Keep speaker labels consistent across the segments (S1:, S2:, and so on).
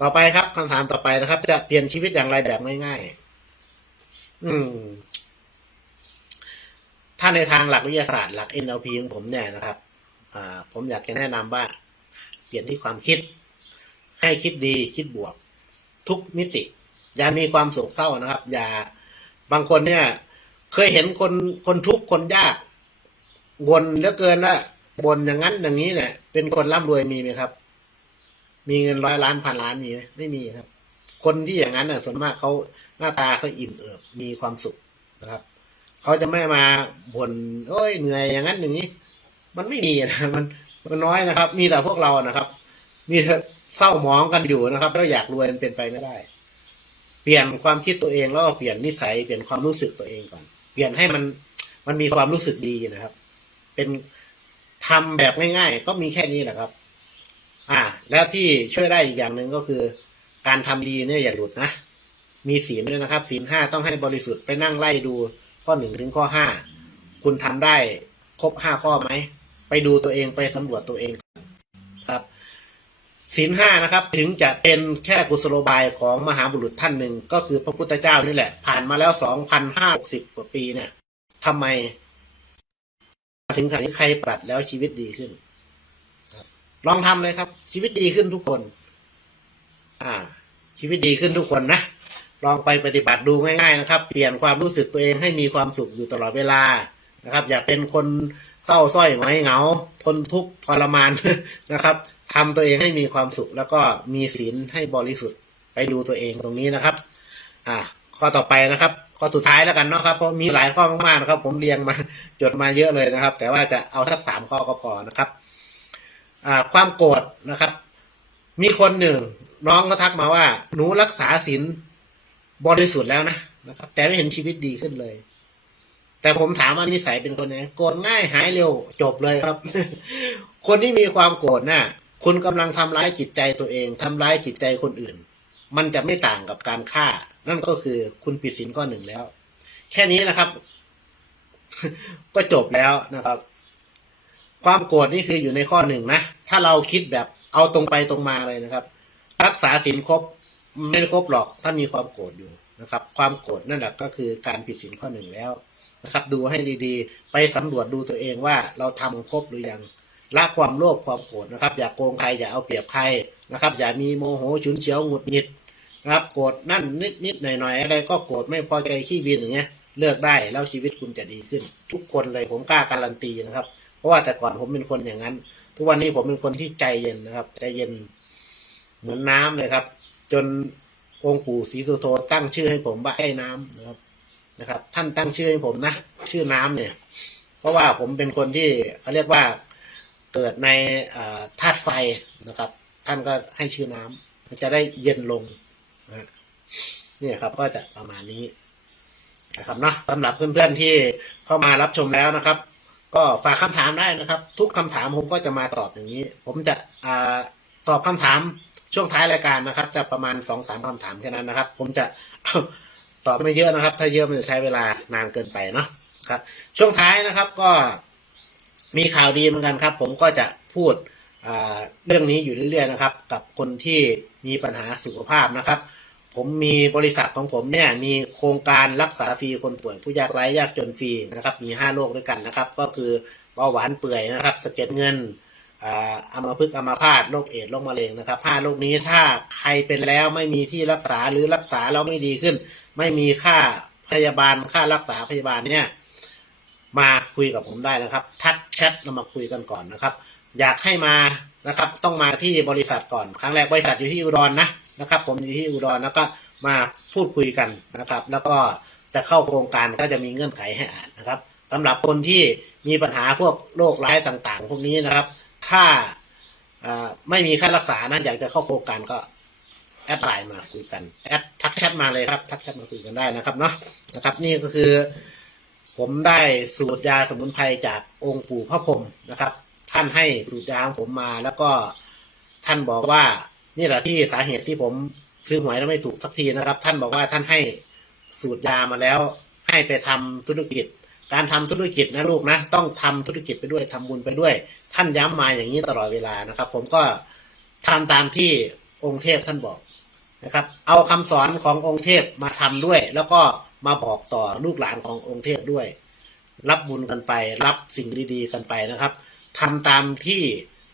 S1: ต่อไปครับคำถามต่อไปนะครับ จะเปลี่ยนชีวิตอย่างไรแบบง่ายๆอืม ถ้าในทางหลักวิทยาศาสตร์หลัก NLP ของผมเนี่ยนะครับอ่าผมอยากจะแนะนำว่า เปลี่ยนที่ความคิด ให้คิดดีคิดบวก ทุกมิติ อย่ามีความโศกเศร้านะครับ อย่าบางคนเนี่ย เคยเห็นคนคนทุกข์คนยากบ่นเหลือเกินว่าบ่นอย่างนั้นอย่างนี้เนี่ย เป็นคนร่ำรวยมีไหมครับ มีเงินร้อยล้านพันล้านมีไหมไม่มีครับ คนที่อย่างนั้นน่ะส่วนมากเขาหน้าตาเขาอิ่มเอิบมีความสุขนะครับเขาจะไม่มาบ่นโอ้ยเหนื่อยอย่างนั้นอย่างนี้ มันไม่มีนะมันมันน้อยนะครับ มีแต่พวกเรานะครับ มีแต่เศร้าหมองกันอยู่นะครับแล้วอยากรวยมันเป็นไปไม่ได้ เปลี่ยนความคิดตัวเองแล้วก็เปลี่ยนนิสัยเปลี่ยนความรู้สึกตัวเองก่อน เปลี่ยนให้มันมันมีความรู้สึกดีนะครับ เป็นทำแบบง่าย ๆ ก็มีแค่นี้แหละครับ อ่า แล้วที่ช่วยได้อีกอย่างหนึ่งก็คือ การทำดีเนี่ยอย่าหลุดนะ มีศีลด้วยนะครับ ศีลห้าต้องให้บริสุทธิ์ไปนั่งไล่ดูข้อหนึ่งถึงข้อห้าคุณทำได้ครบห้าข้อไหม ไปดูตัวเองไปสำรวจตัวเองครับศีลห้านะครับ ถึงจะเป็นแค่กุศโลบายของมหาบุรุษท่านหนึ่งก็คือพระพุทธเจ้านี่แหละ ผ่านมาแล้วสองพันห้าสิบกว่าปีเนี่ยทำไม ถึงขนาดนี้ใครปฏิบัติแล้วชีวิตดีขึ้น ลองทำเลยครับ ชีวิตดีขึ้นทุกคน อ่า ชีวิตดีขึ้นทุกคนนะ ลองไปปฏิบัติดูง่ายๆนะครับ เปลี่ยนความรู้สึกตัวเองให้มีความสุขอยู่ตลอดเวลานะครับ อย่าเป็นคนเศร้าส้อยหงอยเหงา ทนทุกข์ทรมานนะครับทำตัวเองให้มีความสุข แล้วก็มีศีลให้บริสุทธิ์ไปดูตัวเองตรงนี้นะครับ อ่า ข้อต่อไปนะครับข้อสุดท้ายแล้วกันเนาะครับเพราะมีหลายข้อมากๆนะครับ ผมเรียงมาจดมาเยอะเลยนะครับ แต่ว่าจะเอาสักสามข้อก็พอนะครับ ความโกรธนะครับ มีคนหนึ่ง น้องก็ทักมาว่า หนูรักษาศีลบริสุทธิ์แล้วนะนะครับ แต่ไม่เห็นชีวิตดีขึ้นเลย แต่ผมถามว่านิสัยเป็นคนยังไงโกรธง่ายหายเร็วจบเลยครับ คนที่มีความโกรธน่ะ คุณกำลังทำร้ายจิตใจตัวเองทำร้ายจิตใจคนอื่น มันจะไม่ต่างกับการฆ่า นั่นก็คือคุณผิดศีลข้อหนึ่งแล้ว แค่นี้นะครับ ก็จบแล้วนะครับ ความโกรธนี่คืออยู่ในข้อหนึ่งนะ ถ้าเราคิดแบบเอาตรงไปตรงมาเลยนะครับ รักษาศีลครบไม่ได้ครบหรอกถ้ามีความโกรธอยู่นะครับ ความโกรธนั่นแหละก็คือการผิดศีลข้อหนึ่งแล้วนะครับดูให้ดีๆ ไปสำรวจดูตัวเองว่าเราทำครบหรือยังละความโลภความโกรธนะครับ อย่าโกงใครอย่าเอาเปรียบใครนะครับ อย่ามีโมโหฉุนเฉียวหงุดหงิดนะครับ โกรธนั่นนิดนิดๆหน่อยหน่อยๆอะไรก็โกรธไม่พอใจขี้บินอย่างเงี้ยเลิกได้แล้วชีวิตคุณจะดีขึ้น ทุกคนเลยผมกล้าการันตีนะครับ เพราะว่าแต่ก่อนผมเป็นคนอย่างนั้น ทุกวันนี้ผมเป็นคนที่ใจเย็นนะครับ ใจเย็นเหมือนน้ำเลยครับ จนองค์ปู่ศรีสุโธตั้งชื่อให้ผมว่าไอ้น้ำนะครับนะครับ ท่านตั้งชื่อให้ผมนะ ชื่อน้ำเนี่ย เพราะว่าผมเป็นคนที่เขาเรียกว่าเกิดในธาตุไฟนะครับ ท่านก็ให้ชื่อน้ำมันจะได้เย็นลงนะนี่ครับก็จะประมาณนี้นะครับเนาะสำหรับเพื่อนๆที่เข้ามารับชมแล้วนะครับ ก็ฝากคำถามได้นะครับ ทุกคำถามผมก็จะมาตอบอย่างนี้ ผมจะอ่าตอบคำถามช่วงท้ายรายการนะครับ จะประมาณสองสามคำถามแค่นั้นนะครับ ผมจะตอบไม่เยอะนะครับ ถ้าเยอะมันจะใช้เวลานานเกินไปเนาะครับ ช่วงท้ายนะครับก็มีข่าวดีเหมือนกันครับ ผมก็จะพูดเรื่องนี้อยู่เรื่อยๆนะครับ กับคนที่มีปัญหาสุขภาพนะครับ ผมมีบริษัทของผมเนี่ยมีโครงการรักษาฟรีคนป่วยผู้ยากไร้ยากจนฟรีนะครับ มีห้าโรคด้วยกันนะครับ ก็คือเบาหวานเปื่อยนะครับสะเก็ดเงินอ่าอัมพฤกษ์อัมพาตโรคเอดส์โรคมะเร็งนะครับห้าโรคนี้ถ้าใครเป็นแล้วไม่มีที่รักษาหรือรักษาแล้วไม่ดีขึ้น ไม่มีค่าพยาบาลค่ารักษาพยาบาลเนี่ยมา คุยกับผมได้นะครับ ทักแชทเรามาคุยกันก่อนนะครับ อยากให้มานะครับต้องมาที่บริษัทก่อน ครั้งแรกบริษัทอยู่ที่อุดรนะนะครับ ผมอยู่ที่อุดรแล้วก็มาพูดคุยกันนะครับ แล้วก็จะเข้าโครงการก็จะมีเงื่อนไขให้อ่านนะครับสำหรับคนที่มีปัญหาพวกโรคร้ายต่างๆ พวกนี้นะครับ ถ้าอ่าไม่มีค่ารักษานะอยากจะเข้าโครงการก็แอดไลน์มาคุยกันแอดทักแชทมาเลยครับทักแชทมาคุยกันได้นะครับเนาะนะครับ นี่ก็คือ ผมได้สูตรยาสมุนไพรจากองค์ปู่พระพรหมนะครับ ท่านให้สูตรยาของผมมาแล้วก็ท่านบอกว่านี่แหละที่สาเหตุที่ผมซื้อหวยแล้วไม่ถูกสักทีนะครับ ท่านบอกว่าท่านให้สูตรยามาแล้วให้ไปทำธุรกิจ การทำธุรกิจนะลูกนะ ต้องทำธุรกิจไปด้วยทำบุญไปด้วย ท่านย้ำมาอย่างนี้ตลอดเวลานะครับ ผมก็ทำตามที่องค์เทพท่านบอกนะครับ เอาคำสอนขององค์เทพมาทำด้วย แล้วก็ มาบอกต่อลูกหลานขององค์เทพด้วย รับบุญกันไป รับสิ่งดีๆกันไปนะครับทำตามที่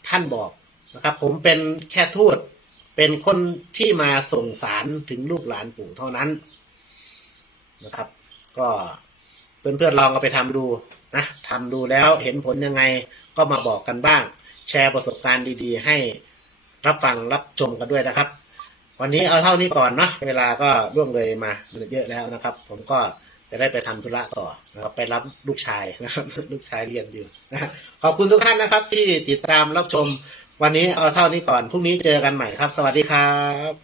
S1: ท่านบอกนะครับ ผมเป็นแค่ทูตเป็นคนที่มาส่งสารถึงลูกหลานปู่เท่านั้นนะครับ ก็เพื่อนๆลองเอาไปทำดูนะทำดูแล้วเห็นผลยังไงก็มาบอกกันบ้าง แชร์ประสบการณ์ดีๆ ให้รับฟังรับชมกันด้วยนะครับ วันนี้เอาเท่านี้ก่อนเนาะเวลาก็ร่วงเลยมาเยอะแล้วนะครับ ผมก็จะได้ไปทำธุระต่อนะครับไปรับลูกชายนะครับลูกชายเรียนอยู่นะขอบคุณทุกท่านนะครับ ที่ติดตามรับชม วันนี้เอาเท่านี้ก่อนพรุ่งนี้เจอกันใหม่ครับ สวัสดีครับ